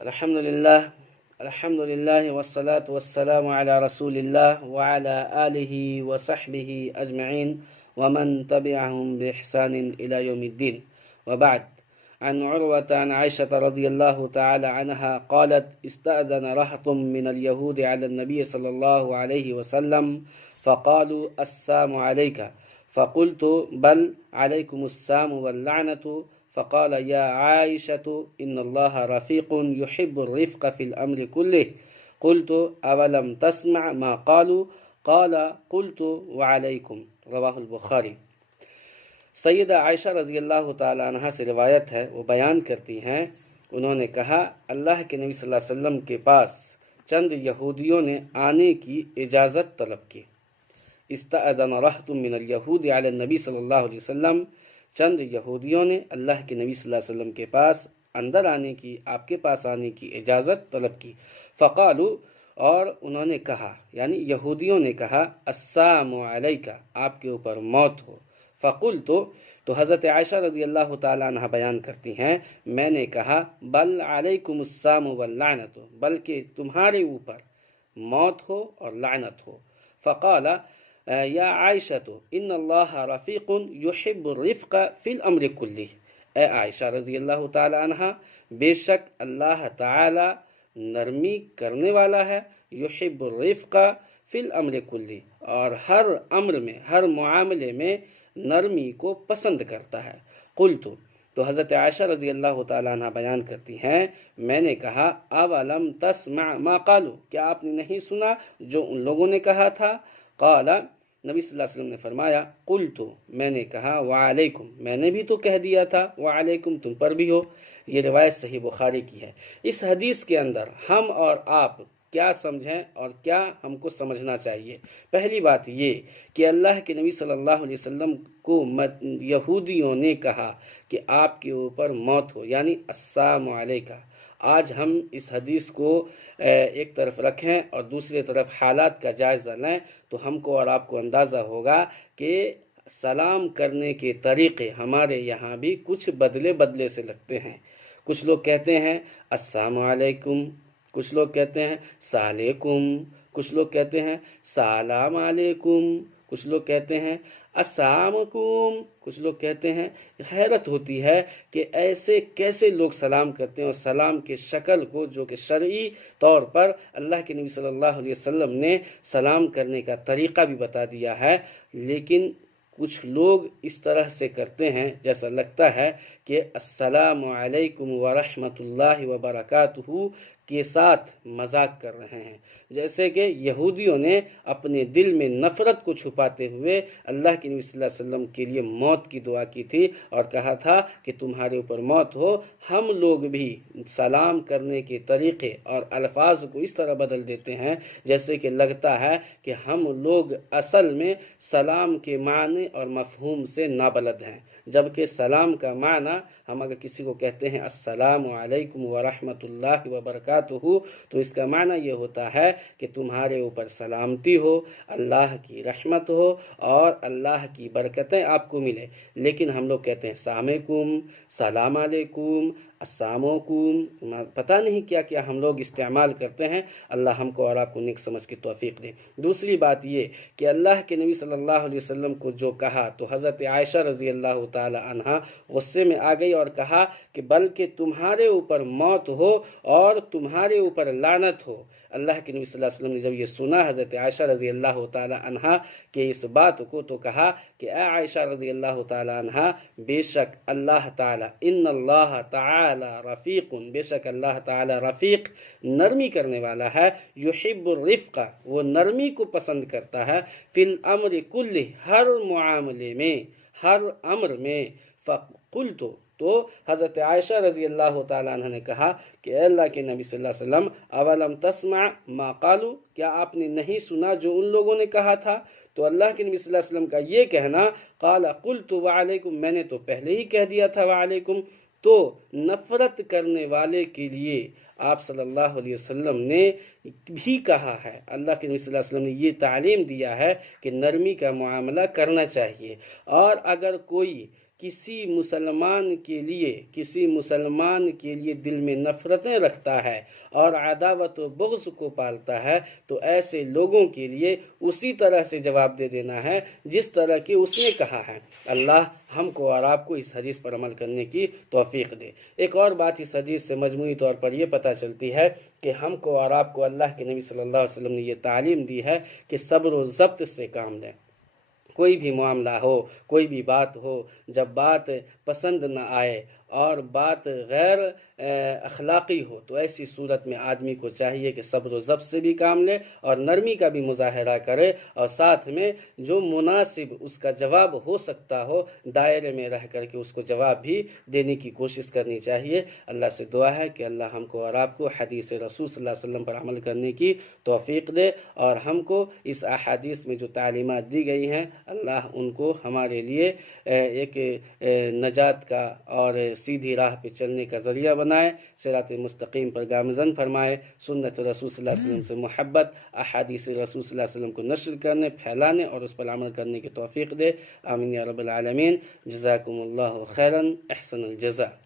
الحمد للہ والصلاة والسلام علی رسول اللہ وعلی آلہ وصحبہ اجمعین ومن تبعهم بإحسان إلى يوم الدين وبعد. عن عروة عن عائشة رضي الله تعالى عنها قالت استأذن رهط من اليهود على النبي صلى الله عليه وسلم فقالوا السلام عليك فقلت بل عليكم السلام واللعنة فقال يا عائشة إن الله رفيق يحب الرفق في الأمر كله قلت أولم تسمع ما قالوا قال قلت وعليكم رواہ البخاری. سیدہ عائشہ رضی اللہ تعالی عنہ سے روایت ہے، وہ بیان کرتی ہیں انہوں نے کہا اللہ کے نبی صلی اللہ علیہ وسلم کے پاس چند یہودیوں نے آنے کی اجازت طلب کی. استأذن رہط من الیہود علی النبی صلی اللہ علیہ وسلم، چند یہودیوں نے اللہ کے نبی صلی اللہ علیہ وسلم کے پاس اندر آنے کی، آپ کے پاس آنے کی اجازت طلب کی. فقالو، اور انہوں نے کہا، یعنی یہودیوں نے کہا السلام علیکہ، آپ کے اوپر موت ہو. فقلتو، تو حضرت عائشہ رضی اللہ تعالی عنہ بیان کرتی ہیں میں نے کہا بل علیکم السلام واللعنت، بلکہ تمہارے اوپر موت ہو اور لعنت ہو. فقال یا عائشہ ان اللہ رفیق یحب الرفق فی الامر کلہ، اے عائشہ رضی اللہ تعالی عنہ، بے شک اللہ تعالی نرمی کرنے والا ہے، یحب الرفق فی الامر کلہ، اور ہر امر میں، ہر معاملے میں نرمی کو پسند کرتا ہے. قلت، تو حضرت عائشہ رضی اللہ تعالی عنہ بیان کرتی ہیں میں نے کہا اولم تسمع ما قالوا، کیا آپ نے نہیں سنا جو ان لوگوں نے کہا تھا؟ قال، نبی صلی اللہ علیہ وسلم نے فرمایا قلت، میں نے کہا وعلیکم، میں نے بھی تو کہہ دیا تھا، وعلیکم، تم پر بھی ہو. یہ روایت صحیح بخاری کی ہے. اس حدیث کے اندر ہم اور آپ کیا سمجھیں اور کیا ہم کو سمجھنا چاہیے؟ پہلی بات یہ کہ اللہ کے نبی صلی اللہ علیہ وسلم کو یہودیوں نے کہا کہ آپ کے اوپر موت ہو، یعنی السلام علیکہ. آج ہم اس حدیث کو ایک طرف رکھیں اور دوسری طرف حالات کا جائزہ لیں تو ہم کو اور آپ کو اندازہ ہوگا کہ سلام کرنے کے طریقے ہمارے یہاں بھی کچھ بدلے سے لگتے ہیں. کچھ لوگ کہتے ہیں السلام علیکم، کچھ لوگ کہتے ہیں سالیکم، کچھ لوگ کہتے ہیں سلام علیکم، کچھ لوگ کہتے ہیں السلام علیکم، کچھ لوگ کہتے ہیں. حیرت ہوتی ہے کہ ایسے کیسے لوگ سلام کرتے ہیں، اور سلام کے شکل کو جو کہ شرعی طور پر اللہ کے نبی صلی اللہ علیہ وسلم نے سلام کرنے کا طریقہ بھی بتا دیا ہے، لیکن کچھ لوگ اس طرح سے کرتے ہیں جیسا لگتا ہے کہ السلام علیکم ورحمۃ اللہ وبرکاتہ کے ساتھ مذاق کر رہے ہیں، جیسے کہ یہودیوں نے اپنے دل میں نفرت کو چھپاتے ہوئے اللہ کے نبی صلی اللہ علیہ وسلم کے لیے موت کی دعا کی تھی اور کہا تھا کہ تمہارے اوپر موت ہو. ہم لوگ بھی سلام کرنے کے طریقے اور الفاظ کو اس طرح بدل دیتے ہیں جیسے کہ لگتا ہے کہ ہم لوگ اصل میں سلام کے معنی اور مفہوم سے نابلد ہیں، جبکہ سلام کا معنی ہم اگر کسی کو کہتے ہیں السلام علیکم ورحمۃ اللہ وبرکاتہ تو اس کا معنی یہ ہوتا ہے کہ تمہارے اوپر سلامتی ہو، اللہ کی رحمت ہو اور اللہ کی برکتیں آپ کو ملے. لیکن ہم لوگ کہتے ہیں السلام علیکم، سلام علیکم، السلام علیکم، پتہ نہیں کیا کیا ہم لوگ استعمال کرتے ہیں. اللہ ہم کو اور آپ کو نیک سمجھ کی توفیق دے. دوسری بات یہ کہ اللہ کے نبی صلی اللہ علیہ وسلم کو جو کہا تو حضرت عائشہ رضی اللہ تعالی عنہ غصے میں آ گئی اور کہا کہ بلکہ تمہارے اوپر موت ہو اور تمہارے اوپر لعنت ہو. اللہ کے نبی صلی اللہ علیہ وسلم نے جب یہ سنا حضرت عائشہ رضی اللہ تعالی عنہ کے اس بات کو تو کہا کہ اے عائشہ رضی اللہ تعالی عنہ، بے شک اللہ تعالی ان اللہ تعالی رفیق، بے شک اللہ تعالی رفیق نرمی کرنے والا ہے، یحب الرفق، وہ نرمی کو پسند کرتا ہے، فی الامر کلہ، ہر معاملے میں، ہر امر میں. فقلت، تو حضرت عائشہ رضی اللہ تعالیٰ عنہ نے کہا کہ اے اللہ کے نبی صلی اللہ علیہ وسلم اولم تسمع ما قالوا، کیا آپ نے نہیں سنا جو ان لوگوں نے کہا تھا؟ تو اللہ کے نبی صلی اللہ علیہ وسلم کا یہ کہنا قال قلت وعلیکم، میں نے تو پہلے ہی کہہ دیا تھا وعلیکم. تو نفرت کرنے والے کے لیے آپ صلی اللہ علیہ وسلم نے بھی کہا ہے، اللہ کے نبی صلی اللہ علیہ وسلم نے یہ تعلیم دیا ہے کہ نرمی کا معاملہ کرنا چاہیے. اور اگر کوئی کسی مسلمان کے لیے دل میں نفرتیں رکھتا ہے اور عداوت و بغض کو پالتا ہے تو ایسے لوگوں کے لیے اسی طرح سے جواب دے دینا ہے جس طرح کہ اس نے کہا ہے۔ اللہ ہم کو اور آپ کو اس حدیث پر عمل کرنے کی توفیق دے۔ ایک اور بات اس حدیث سے مجموعی طور پر یہ پتہ چلتی ہے کہ ہم کو اور آپ کو اللہ کے نبی صلی اللہ علیہ وسلم نے یہ تعلیم دی ہے کہ صبر و ضبط سے کام لیں۔ کوئی بھی معاملہ ہو، کوئی بھی بات ہو، جب بات پسند نہ آئے اور بات غیر اخلاقی ہو تو ایسی صورت میں آدمی کو چاہیے کہ صبر و ضبط سے بھی کام لے اور نرمی کا بھی مظاہرہ کرے، اور ساتھ میں جو مناسب اس کا جواب ہو سکتا ہو دائرے میں رہ کر کے اس کو جواب بھی دینے کی کوشش کرنی چاہیے۔ اللہ سے دعا ہے کہ اللہ ہم کو اور آپ کو حدیث رسول صلی اللہ علیہ وسلم پر عمل کرنے کی توفیق دے، اور ہم کو اس احادیث میں جو تعلیمات دی گئی ہیں اللہ ان کو ہمارے لیے ایک نجات کا اور سیدھی راہ پہ چلنے کا ذریعہ بنائے، صراط مستقیم پر گامزن فرمائے، سنت رسول صلی اللہ علیہ وسلم سے محبت، احادیث رسول صلی اللہ علیہ وسلم کو نشر کرنے، پھیلانے اور اس پر عمل کرنے کی توفیق دے۔ آمین یا رب العالمین۔ جزاکم اللہ خیرا، احسن الجزاء۔